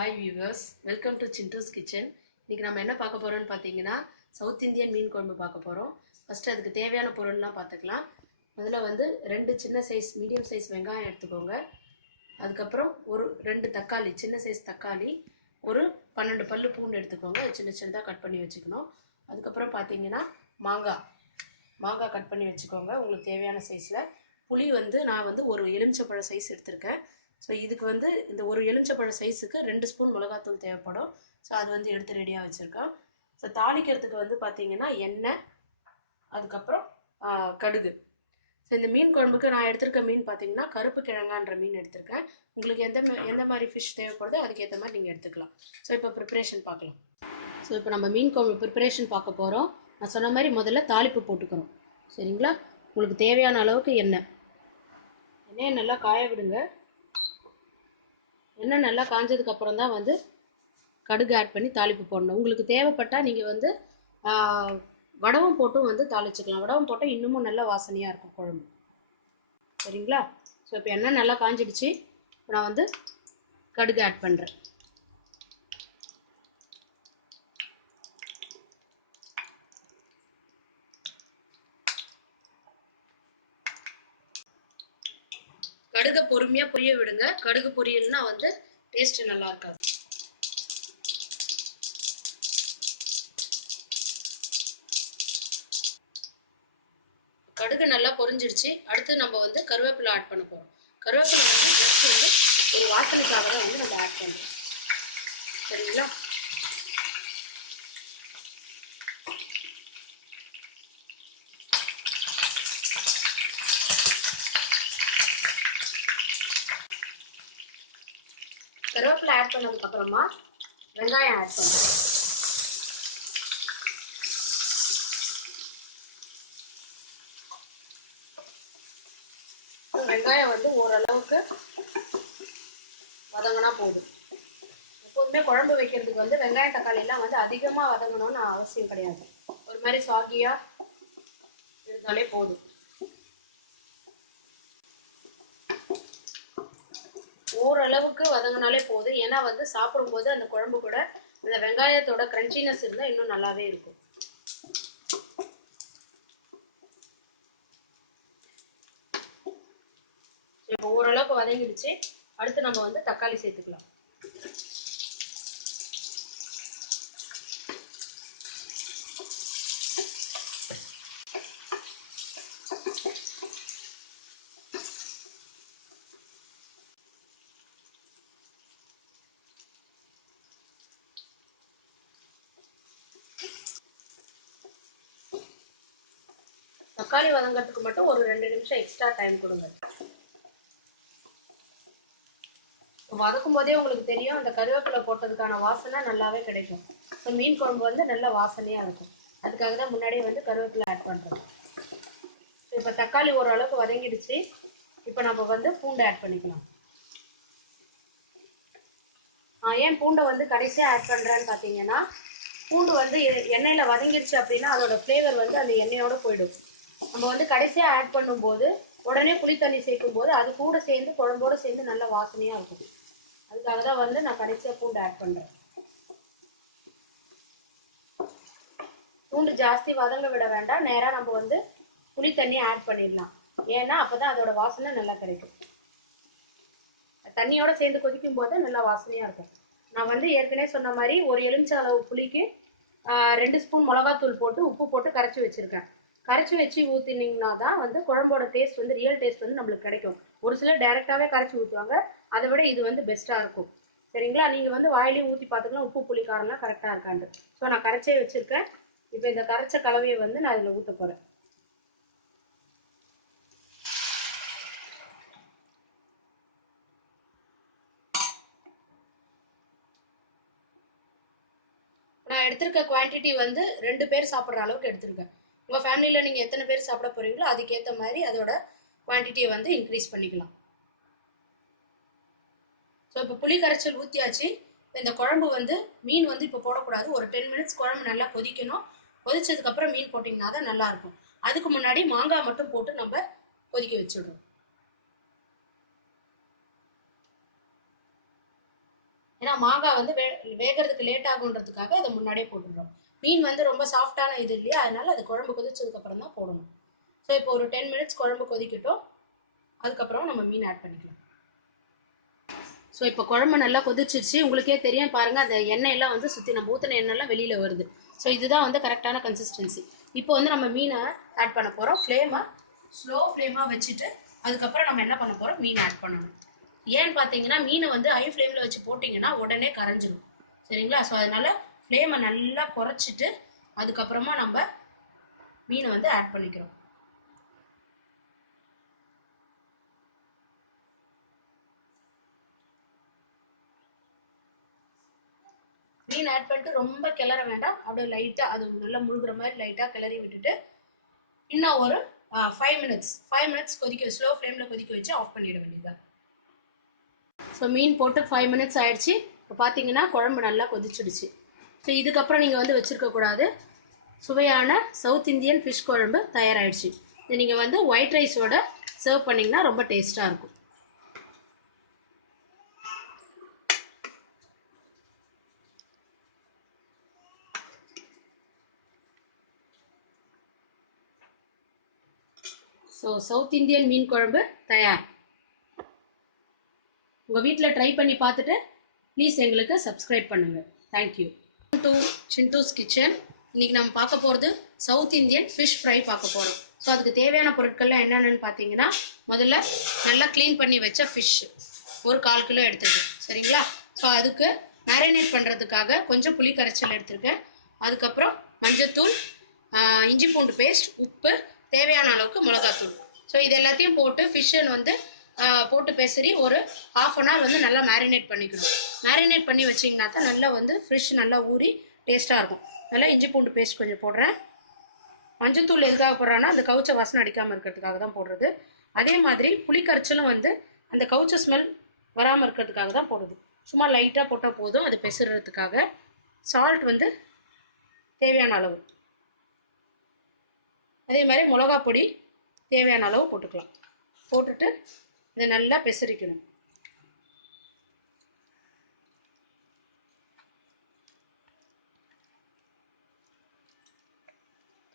Hi viewers, welcome to Sindhu's kitchen. இன்னைக்கு நம்ம என்ன பார்க்க போறோம்னு பார்த்தீங்கன்னா சவுத் இந்தியன் மீன் குழம்பு பார்க்க போறோம். ஃபர்ஸ்ட் அதுக்கு தேவையான பொருள்லாம் பார்த்துக்கலாம். முதல்ல வந்து 2 சின்ன சைஸ் மீடியம் சைஸ் வெங்காயம் எடுத்துக்கோங்க. அதுக்கப்புறம் ஒரு 2 தக்காளி, சின்ன சைஸ் தக்காளி, ஒரு 12 பல்லு பூண்டு எடுத்துக்கோங்க. சின்ன சின்னதாக கட் பண்ணி வச்சுக்கணும். அதுக்கப்புறம் பார்த்தீங்கன்னா மாங்காய் கட் பண்ணி வச்சுக்கோங்க உங்களுக்கு தேவையான சைஸில். புளி வந்து நான் வந்து ஒரு எலுமிச்சப்பழ சைஸ் எடுத்திருக்கேன். ஸோ இதுக்கு வந்து இந்த ஒரு எலுமிச்சப்பழ சைஸுக்கு 2 ஸ்பூன் மிளகாத்தூள் தேவைப்படும். ஸோ அது வந்து எடுத்து ரெடியாக வச்சுருக்கேன். ஸோ தாளிக்கிறதுக்கு வந்து பார்த்தீங்கன்னா எண்ணெய், அதுக்கப்புறம் கடுகு. ஸோ இந்த மீன் குழம்புக்கு நான் எடுத்திருக்க மீன் பார்த்தீங்கன்னா கருப்பு கிழங்கான்ற மீன் எடுத்திருக்கேன். உங்களுக்கு எந்த மாதிரி ஃபிஷ் தேவைப்படுதோ அதுக்கேற்ற மாதிரி நீங்கள் எடுத்துக்கலாம். ஸோ இப்போ ப்ரிப்பரேஷன் பார்க்கலாம். ஸோ இப்போ நம்ம மீன் குழம்பு ப்ரிப்பரேஷன் பார்க்க போகிறோம். நான் சொன்ன மாதிரி முதல்ல தாளிப்பு போட்டுக்கிறோம். சரிங்களா? உங்களுக்கு தேவையான அளவுக்கு எண்ணெயை நல்லா காய விடுங்க. எண்ணெய் நல்லா காஞ்சதுக்கு அப்புறம் தான் வந்து கடுகு ஆட் பண்ணி தாளிப்பு போடணும். உங்களுக்கு தேவைப்பட்டால் நீங்கள் வந்து வடகம் போட்டும் வந்து தாளிச்சுக்கலாம். வடகம் போட்டால் இன்னமும் நல்ல வாசனையாக இருக்கும் குழம்பு. சரிங்களா? ஸோ இப்போ எண்ணெய் நல்லா காஞ்சிடுச்சு. நான் வந்து கடுகு ஆட் பண்ணுறேன். கடுகை பொறுமையாக பொரிய விடுங்க. கடுகு பொரியல்னா வந்து டேஸ்ட் நல்லா இருக்காது. கடுகு நல்லா பொரிஞ்சிடுச்சு. அடுத்து நம்ம வந்து கருவேப்பிலை ஆட் பண்ண போகிறோம். கருவேப்பிலை வந்து ஒரு வாசனைக்காக தான் வந்து நம்ம ஆட் பண்ணுறோம். சரிங்களா? கருவேப்பிலை ஆட் பண்ணதுக்கு அப்புறமா வெங்காயம் ஆட் பண்ணுறோம். வெங்காயம் வந்து ஓரளவுக்கு வதங்கினா போதும். எப்போதுமே குழம்பு வைக்கிறதுக்கு வந்து வெங்காயம் தக்காளிலாம் வந்து அதிகமாக வதங்கணும்னு அவசியம் கிடையாது. ஒரு மாதிரி சாகியாக இருந்தாலே போதும். ஓரளவுக்கு வதங்கினாலே போதும். ஏன்னா வந்து சாப்பிடும்போது அந்த குழம்பு கூட அந்த வெங்காயத்தோட கிரன்ச்சினஸ் இருந்தால் இன்னும் நல்லாவே இருக்கும். இப்போ ஓரளவுக்கு வதங்கிடுச்சு. அடுத்து நம்ம வந்து தக்காளி சேர்த்துக்கலாம். தக்காளி வதங்கிறதுக்கு மட்டும் ஒரு 2 நிமிஷம் எக்ஸ்ட்ரா டைம் கொடுங்க. வதக்கும் போதே உங்களுக்கு தெரியும் அந்த கருவேப்பிலை போட்டதுக்கான வாசனை நல்லாவே கிடைக்கும். ஸோ மீன் குழம்பு வந்து நல்ல வாசனையாக இருக்கும். அதுக்காக தான் முன்னாடியே வந்து கருவேப்பிலை ஆட் பண்ணுறோம். இப்போ தக்காளி ஓரளவுக்கு வதங்கிடுச்சு. இப்போ நம்ம வந்து பூண்டை ஆட் பண்ணிக்கலாம். ஏன் பூண்டை வந்து கடைசியாக ஆட் பண்ணுறேன்னு பார்த்தீங்கன்னா, பூண்டு வந்து எண்ணெயில் வதங்கிடுச்சு அப்படின்னா அதோட ஃப்ளேவர் வந்து அந்த எண்ணெயோடு போயிடும். நம்ம வந்து கடைசியாக ஆட் பண்ணும்போது உடனே புளி தண்ணி சேர்க்கும் போது அது கூட சேர்ந்து குழம்போடு சேர்ந்து நல்ல வாசனையாக இருக்கும். அதுக்காக தான் வந்து நான் கடைசியாக பூண்டு ஆட் பண்ணுறேன். பூண்டு ஜாஸ்தி வதங்க விட வேண்டாம். நேராக நம்ம வந்து புளி தண்ணி ஆட் பண்ணிடலாம். ஏன்னா அப்போ தான் அதோட வாசனை நல்லா கிடைக்கும். தண்ணியோட சேர்ந்து கொதிக்கும் போது நல்லா வாசனையாக இருக்கும். நான் வந்து ஏற்கனவே சொன்ன மாதிரி ஒரு எலுமிச்சை அளவு புளிக்கு 2 ஸ்பூன் மிளகாத்தூள் போட்டு உப்பு போட்டு கரைச்சி வச்சுருக்கேன். கரைச்சி வச்சு ஊற்றினீங்கன்னா தான் வந்து குழம்போட டேஸ்ட் வந்து ரியல் டேஸ்ட் வந்து நம்மளுக்கு கிடைக்கும். ஒரு சிலர் டைரெக்டாகவே கரைச்சி ஊற்றுவாங்க. அதை விட இது வந்து பெஸ்ட்டாக இருக்கும். சரிங்களா? நீங்கள் வந்து வாயிலையும் ஊற்றி பார்த்துக்கலாம் உப்பு புளி காரம்லாம் கரெக்டாக இருக்காண்டு. ஸோ நான் கரைச்சே வச்சுருக்கேன். இப்போ இந்த கரைச்ச கலவையை வந்து நான் இதில் ஊற்ற போகிறேன். நான் எடுத்திருக்க குவான்டிட்டி வந்து 2 பேர் சாப்பிட்ற அளவுக்கு எடுத்திருக்கேன். உங்கள் ஃபேமிலியில் நீங்கள் எத்தனை பேர் சாப்பிட போகிறீங்களோ அதுக்கேற்ற மாதிரி அதோட குவான்டிட்டியை வந்து இன்க்ரீஸ் பண்ணிக்கலாம். ஸோ இப்போ புளி கரைச்சல் ஊற்றியாச்சு. இந்த குழம்பு வந்து மீன் வந்து இப்போ போடக்கூடாது. ஒரு 10 மினிட்ஸ் குழம்பு நல்லா கொதிக்கணும். கொதிச்சதுக்கப்புறம் மீன் போட்டிங்கன்னா தான் நல்லாயிருக்கும். அதுக்கு முன்னாடி மாங்காய் மட்டும் போட்டு நம்ம கொதிக்க வச்சுடுறோம். ஏன்னா மாங்காய் வந்து வேகிறதுக்கு லேட் ஆகுன்றதுக்காக அதை முன்னாடியே போட்டுடுறோம். மீன் வந்து ரொம்ப சாஃப்டான இது இல்லையா, அதனால அது குழம்பு கொதிச்சதுக்கப்புறம் தான் போடணும். ஸோ இப்போ ஒரு 10 மினிட்ஸ் குழம்பு கொதிக்கட்டும், அதுக்கப்புறம் நம்ம மீன் ஆட் பண்ணிக்கலாம். ஸோ இப்போ குழம்பு நல்லா கொதிச்சிருச்சு, உங்களுக்கே தெரியும் பாருங்கள், அந்த எண்ணெய் எல்லாம் வந்து சுற்றி நம்ம ஊற்றின எண்ணெய்லாம் வெளியில் வருது. ஸோ இதுதான் வந்து கரெக்டான கன்சிஸ்டன்சி. இப்போ வந்து நம்ம மீனை ஆட் பண்ண போகிறோம். ஃப்ளேமை ஸ்லோ ஃப்ளேமாக வச்சுட்டு அதுக்கப்புறம் நம்ம என்ன பண்ண போகிறோம், மீன் ஆட் பண்ணணும். ஏன்னு பார்த்தீங்கன்னா மீனை வந்து ஹை ஃப்ளேமில் வச்சு போட்டிங்கன்னா உடனே கரைஞ்சிடும். சரிங்களா? ஸோ அதனால ஃப்ளேமை நல்லா குறைச்சிட்டு அதுக்கப்புறமா நம்ம மீனை வந்து ஆட் பண்ணிக்கிறோம். மீன் ஆட் பண்ணிட்டு ரொம்ப கிளற வேண்டாம், அப்படியே லைட்டாக அது நல்லா முழுகிற மாதிரி லைட்டாக கிளறி விட்டுட்டு இன்னும் ஒரு 5 மினிட்ஸ் கொதிக்க ஸ்லோ ஃப்ளேமில் கொதிக்க வச்சு ஆஃப் பண்ணிட வேண்டியதுதான். ஸோ மீன் போட்டு 5 மினிட்ஸ் ஆயிடுச்சு. இப்போ பார்த்தீங்கன்னா குழம்பு நல்லா கொதிச்சிடுச்சு. ஸோ இதுக்கப்புறம் நீங்கள் வந்து வச்சுருக்கக்கூடாது. சுவையான சவுத் இந்தியன் ஃபிஷ் குழம்பு தயாராகிடுச்சு. இது நீங்கள் வந்து ஒயிட் ரைஸோட சர்வ் பண்ணிங்கன்னா ரொம்ப டேஸ்ட்டாக இருக்கும். ஸோ சவுத் இந்தியன் மீன் குழம்பு தயார். உங்கள் வீட்டில் ட்ரை பண்ணி பார்த்துட்டு ப்ளீஸ் எங்களுக்கு சப்ஸ்கிரைப் பண்ணுங்கள். தேங்க்யூ. To Sindhu's kitchen. இன்றைக்கி நம்ம பார்க்க போகிறது சவுத் இந்தியன் ஃபிஷ் ஃப்ரை பார்க்க போகிறோம். ஸோ அதுக்கு தேவையான பொருட்கள்லாம் என்னென்னு பார்த்தீங்கன்னா, முதல்ல நல்லா க்ளீன் பண்ணி வச்ச ஃபிஷ் ஒரு 1/4 கிலோ எடுத்துருக்கேன். சரிங்களா? ஸோ அதுக்கு மேரினேட் பண்ணுறதுக்காக கொஞ்சம் புளி கரைச்சல் எடுத்துருக்கேன். அதுக்கப்புறம் மஞ்சத்தூள், இஞ்சி பூண்டு பேஸ்ட், உப்பு, தேவையான அளவுக்கு மிளகாத்தூள். ஸோ இது எல்லாத்தையும் போட்டு ஃபிஷ்ஷை வந்து போட்டு பெசரி ஒரு 1/2 அன் ஹவர் வந்து நல்லா மேரினேட் பண்ணிக்கணும். மேரினேட் பண்ணி வச்சிங்கன்னா தான் நல்லா வந்து ஃபிஷ் நல்லா ஊறி டேஸ்ட்டாக இருக்கும். நல்லா இஞ்சி பூண்டு பேஸ்ட் கொஞ்சம் போடுறேன். மஞ்சத்தூள் எதுக்காக போடுறேன்னா அந்த கவுச்ச வாசனை அடிக்காமல் இருக்கிறதுக்காக தான் போடுறது. அதே மாதிரி புளி கரைச்சலும் வந்து அந்த கவுச்ச ஸ்மெல் வராமல் இருக்கிறதுக்காக தான் போடுறது. சும்மா லைட்டாக போட்டால் போதும், அது பெசுறதுக்காக. சால்ட் வந்து தேவையான அளவு, அதே மாதிரி மிளகா பொடி தேவையான அளவு போட்டுக்கலாம். போட்டுட்டு இதை நல்லா பெசரிக்கணும்.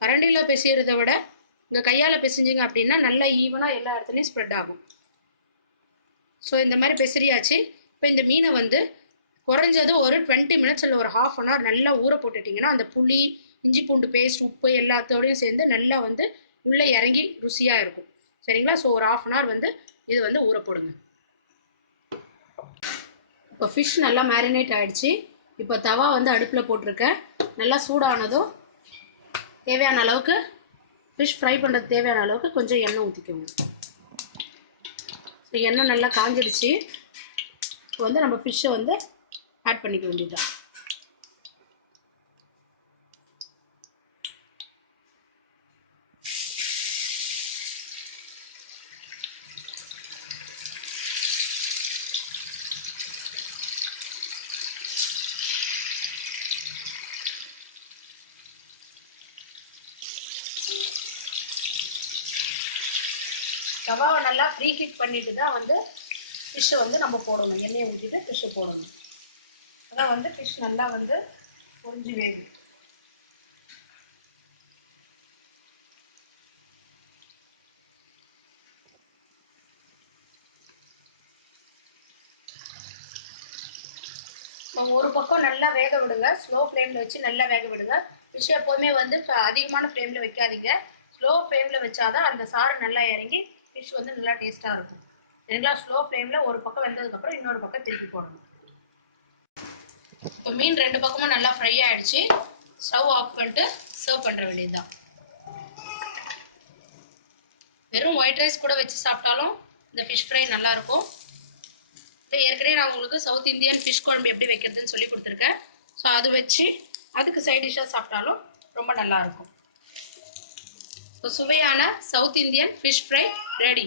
கரண்டியில் பிசைறதை விட உங்கள் கையால் பிசைஞ்சிங்க அப்படின்னா நல்லா ஈவனாக எல்லா இடத்துலையும் ஸ்ப்ரெட் ஆகும். ஸோ இந்த மாதிரி பெசரியாச்சு. இப்போ இந்த மீனை வந்து குறைஞ்சது ஒரு 20 மினிட்ஸ் இல்லை ஒரு 1/2 அன் ஹவர் நல்லா ஊற போட்டுட்டிங்கன்னா அந்த புளி, இஞ்சி பூண்டு பேஸ்ட், உப்பு எல்லாத்தோடையும் சேர்ந்து நல்லா வந்து உள்ளே இறங்கி ருசியாக இருக்கும். சரிங்களா? ஸோ ஒரு 1/2 அன் ஹவர் வந்து இது வந்து ஊற போடுங்க. இப்போ ஃபிஷ் நல்லா மேரினேட் ஆகிடுச்சு. இப்போ தவா வந்து அடுப்பில் போட்டிருக்கேன். நல்லா சூடானதும் தேவையான அளவுக்கு ஃபிஷ் ஃப்ரை பண்ணுறதுக்கு தேவையான அளவுக்கு கொஞ்சம் எண்ணெய் ஊற்றிக்கோங்க. ஸோ எண்ணெய் நல்லா காஞ்சிடுச்சு. இப்போ வந்து நம்ம ஃபிஷ்ஷை வந்து ஆட் பண்ணிக்க வேண்டியதுதான். தவாவை நல்லா ப்ரீ ஹீட் பண்ணிட்டு தான் வந்து ஃபிஷ்ஷை வந்து நம்ம போடணும். எண்ணெயை ஊற்றிட்டு ஃபிஷ்ஷை போடணும். அதான் வந்து ஃபிஷ் நல்லா வந்து பொரிஞ்சு வேகும். ஒரு பக்கம் நல்லா வேக விடுங்க. ஸ்லோ ஃப்ளேமில் வச்சு நல்லா வேக விடுங்க. ஃபிஷ் எப்போதுமே வந்து அதிகமான ஃப்ளேமில் வைக்காதீங்க. ஸ்லோ ஃப்ளேமில் வச்சாதான் அந்த சாறு நல்லா இறங்கி ஃபிஷ் வந்து நல்லா டேஸ்ட்டாக இருக்கும். சரிங்களா? ஸ்லோ ஃப்ளேமில் ஒரு பக்கம் வெந்ததுக்கப்புறம் இன்னொரு பக்கம் திருப்பி போடணும். இப்போ மீன் 2 பக்கமும் நல்லா ஃப்ரை ஆகிடுச்சு. ஸ்டவ் ஆஃப் பண்ணிட்டு சர்வ் பண்ணுற வேண்டியதுதான். வெறும் ஒயிட் ரைஸ் கூட வச்சு சாப்பிட்டாலும் இந்த ஃபிஷ் ஃப்ரை நல்லாயிருக்கும். ஏற்கனவே நான் உங்களுக்கு சவுத் இந்தியன் ஃபிஷ் குழம்பு எப்படி வைக்கிறதுன்னு சொல்லி கொடுத்துருக்கேன். ஸோ அது வச்சு அதுக்கு சைட் டிஷ்ஷாக சாப்பிட்டாலும் ரொம்ப நல்லாயிருக்கும். ஸோ சுவையான south Indian fish fry ready.